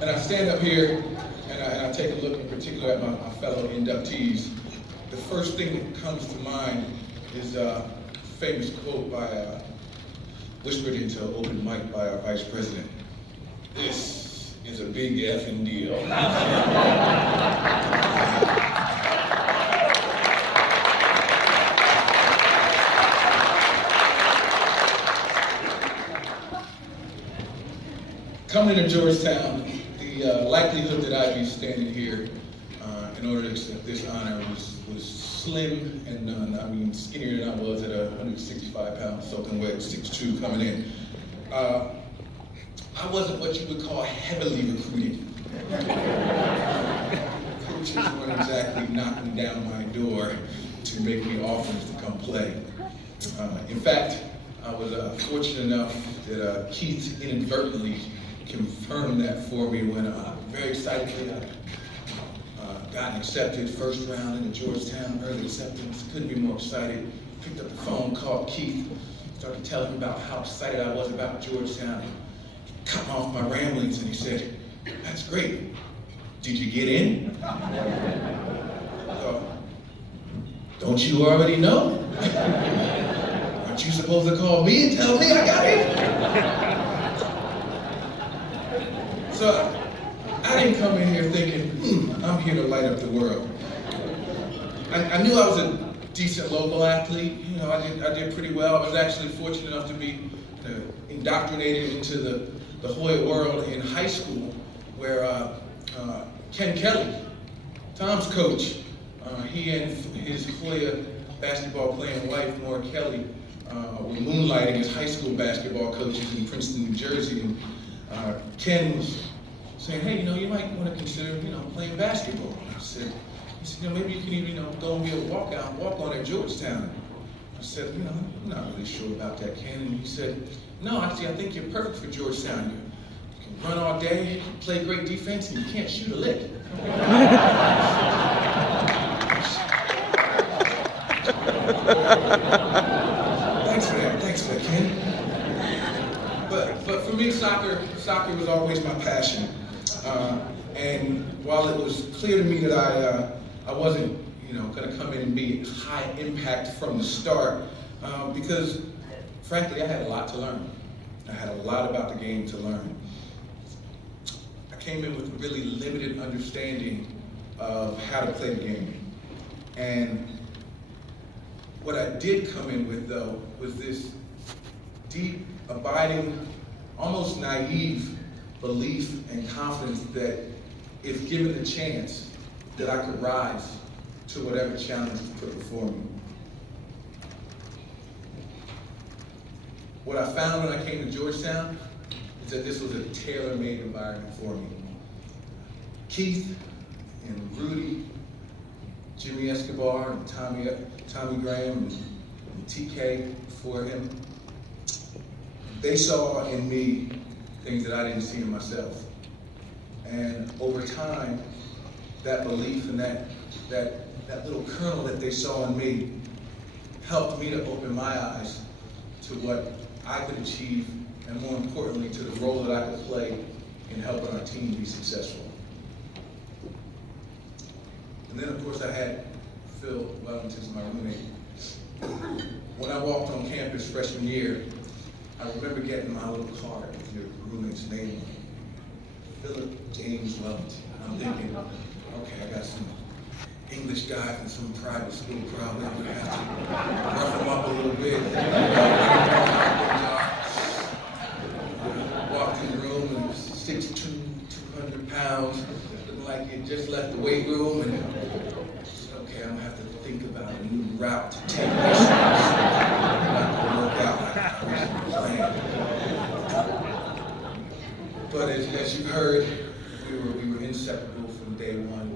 And I stand up here and I take a look in particular at my fellow inductees. The first thing that comes to mind is a famous quote whispered into an open mic by our vice president. "This is a big effing deal." Coming to Georgetown, the likelihood that I'd be standing here in order to accept this honor was slim and none. I mean, skinnier than I was at 165 pounds, soaking wet, 6'2", coming in. I wasn't what you would call heavily recruited. Coaches weren't exactly knocking down my door to make me offers to come play. In fact, I was fortunate enough that Keith inadvertently confirmed that for me when very excitedly gotten accepted first round into Georgetown, early acceptance. Couldn't be more excited. Picked up the phone, called Keith, started telling him about how excited I was about Georgetown. Cut me off my ramblings and he said, "That's great. Did you get in?" "Don't you already know? Aren't you supposed to call me and tell me I got in?" So I didn't come in here thinking, I'm here to light up the world. I knew I was a decent local athlete. You know, I did pretty well. I was actually fortunate enough to be indoctrinated into the Hoya world in high school, where Ken Kelly, Tom's coach, he and his Hoya basketball playing wife, Maura Kelly, were moonlighting as high school basketball coaches in Princeton, New Jersey. And Ken was saying, "Hey, you might want to consider, playing basketball." He said, "Maybe you can even, go and be a walk on at Georgetown." I said, "I'm not really sure about that, Ken." And he said, "No, actually, I think you're perfect for Georgetown. You can run all day, play great defense, and you can't shoot a lick." Thanks for that, Ken. But for me, soccer was always my passion. And while it was clear to me that I wasn't, going to come in and be high impact from the start, because frankly, I had a lot to learn. I had a lot about the game to learn. I came in with a really limited understanding of how to play the game. And what I did come in with, though, was this deep, abiding, almost naive belief and confidence that if given the chance, that I could rise to whatever challenge was put before me. What I found when I came to Georgetown is that this was a tailor-made environment for me. Keith and Rudy, Jimmy Escobar and Tommy Graham and TK before him, they saw in me things that I didn't see in myself. And over time, that belief and that little kernel that they saw in me helped me to open my eyes to what I could achieve, and more importantly, to the role that I could play in helping our team be successful. And then, of course, I had Phil Wellington as my roommate. When I walked on campus freshman year, I remember getting my little card with your roommate's name on it. Philip James Wellington. And I'm thinking, okay, I got some English guy from some private school, probably. I'm gonna have to rough him up a little bit. Walked in the room and it was 6'2", 200 pounds, looking like he just left the weight room. And I said, okay, I'm gonna have to think about a new route to take this. It's not gonna work out like I originally planned. But as you heard, we were inseparable from day one.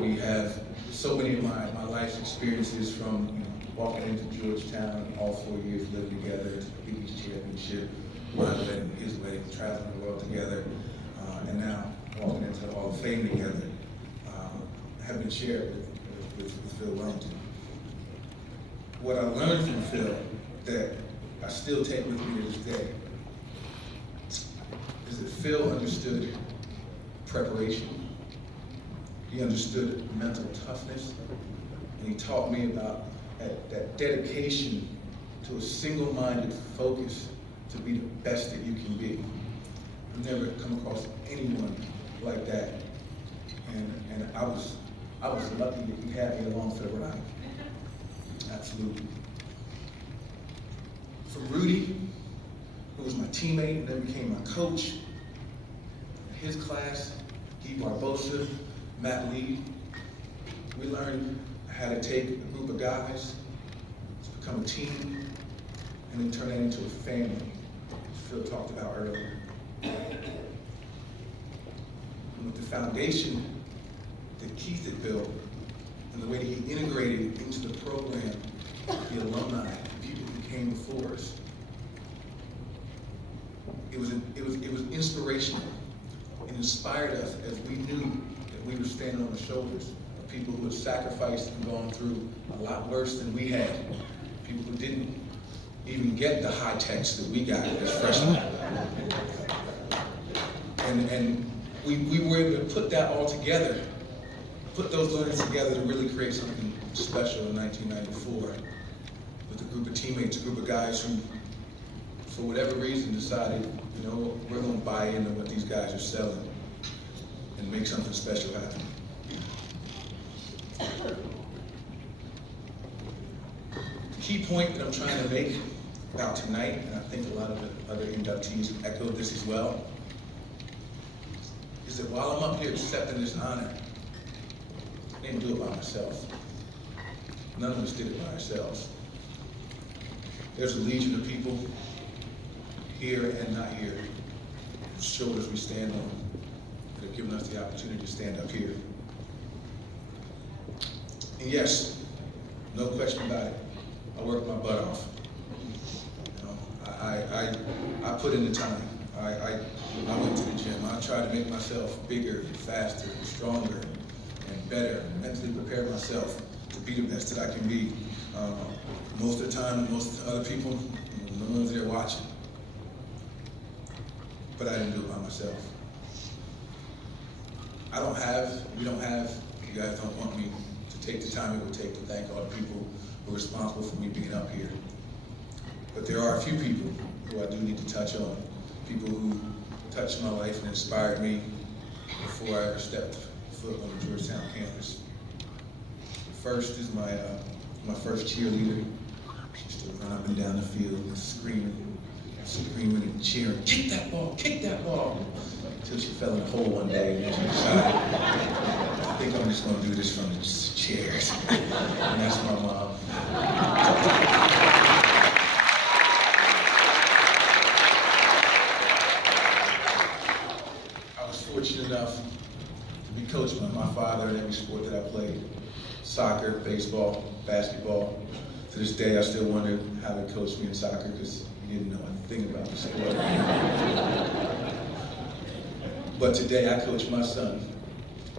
We have so many of my life's experiences from walking into Georgetown, all 4 years living together, to the Big East Championship, my wedding, his wedding, traveling the world together, and now walking into the Hall of Fame together, have been shared with Phil Wellington. What I learned from Phil that I still take with me to this day is is that Phil understood preparation. He understood mental toughness, and he taught me about that dedication to a single-minded focus to be the best that you can be. I've never come across anyone like that, and I was lucky that he had me along for the ride. Absolutely. From Rudy, who was my teammate and then became my coach, in his class, Guy Barbosa, Matt Lee, we learned how to take a group of guys to become a team and then turn that into a family, as Phil talked about earlier. And with the foundation that Keith had built and the way that he integrated into the program, the alumni, the people who came before us, it was inspirational. It inspired us as we knew that we were standing on the shoulders of people who had sacrificed and gone through a lot worse than we had. People who didn't even get the high techs that we got as freshmen. And we were able to put that all together, put those learnings together to really create something special in 1994 with a group of teammates, a group of guys who, for whatever reason, decided, you know, we're going to buy into what these guys are selling and make something special happen. The key point that I'm trying to make about tonight, and I think a lot of the other inductees echoed this as well, is that while I'm up here accepting this honor, I didn't do it by myself. None of us did it by ourselves. There's a legion of people here and not here, whose shoulders we stand on, that have given us the opportunity to stand up here. And yes, no question about it, I worked my butt off. You know, I put in the time. I went to the gym. I tried to make myself bigger, faster, stronger, and better, and mentally prepare myself to be the best that I can be. Most of the time, most other people, no one's there watching. But I didn't do it by myself. We don't have, you guys don't want me to take the time it would take to thank all the people who are responsible for me being up here. But there are a few people who I do need to touch on. People who touched my life and inspired me before I ever stepped foot on the Georgetown campus. First is my first cheerleader. She used to run up and down the field screaming and cheering, kick that ball, until she fell in a hole one day and she decided, I think I'm just going to do this from the chairs. And that's my mom. I was fortunate enough to be coached by my father in every sport that I played. Soccer, baseball, basketball. To this day, I still wonder how they coached me in soccer because he didn't know a thing about the sport. But today, I coach my son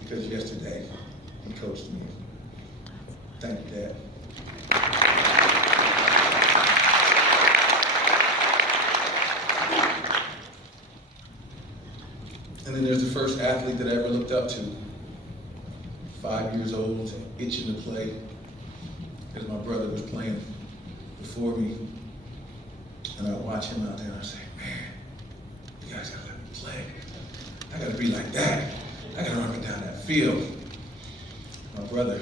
because yesterday, he coached me. Thank you, Dad. And then there's the first athlete that I ever looked up to. 5 years old, itching to play, because my brother was playing before me. And I watch him out there and I say, man, you guys gotta let me play. I gotta be like that. I gotta run down that field. My brother,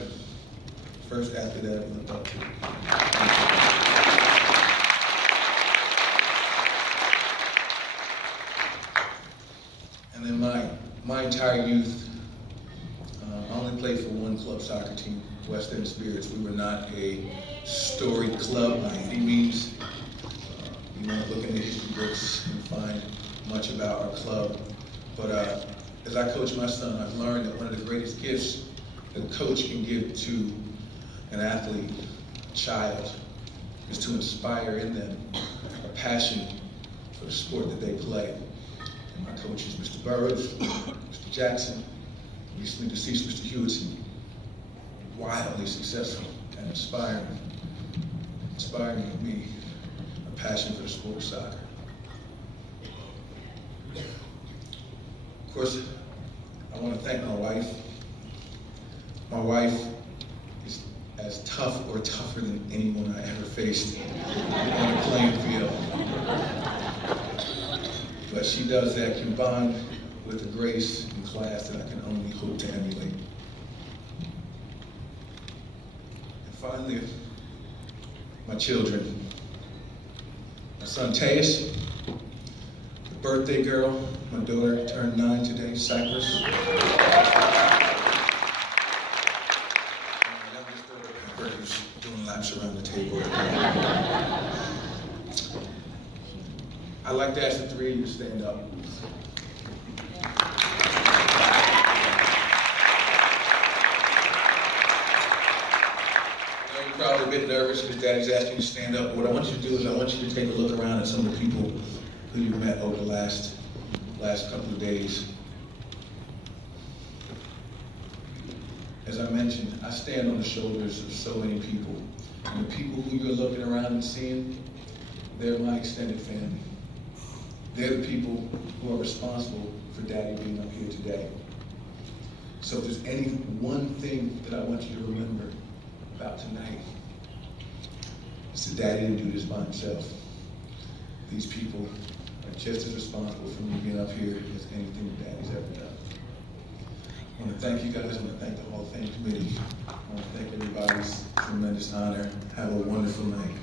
first athlete that I ever looked up to. And then my entire youth, I only played for one club soccer team, West End Spirits. We were not a storied club by any means. You won't look in the history books and find much about our club. But as I coach my son, I've learned that one of the greatest gifts that a coach can give to an athlete, a child, is to inspire in them a passion for the sport that they play. And my coaches, Mr. Burroughs, Mr. Jackson, recently deceased Mr. Hewitson, wildly successful and inspiring me a passion for the sport of soccer. course, I want to thank my wife. My wife is as tough or tougher than anyone I ever faced on a playing field. But she does that combined with a grace and class that I can only hope to emulate. And finally, my children. My son Teus, the birthday girl, my daughter turned 9 today, Cypress. My youngest daughter, Pepper, who's doing laps around the table right now. I'd like to ask the three of you to stand up. I know you're probably a bit nervous because Daddy's asking you to stand up. But what I want you to do is I want you to take a look around at some of the people who you've met over the last couple of days. As I mentioned, I stand on the shoulders of so many people. And the people who you're looking around and seeing, they're my extended family. They're the people who are responsible for Daddy being up here today. So if there's any one thing that I want you to remember about tonight, it's that Daddy didn't do this by himself. These people are just as responsible for me being up here as anything that Daddy's ever done. I want to thank you guys. I want to thank the Hall of Fame committee. I want to thank everybody. It's a tremendous honor. Have a wonderful night.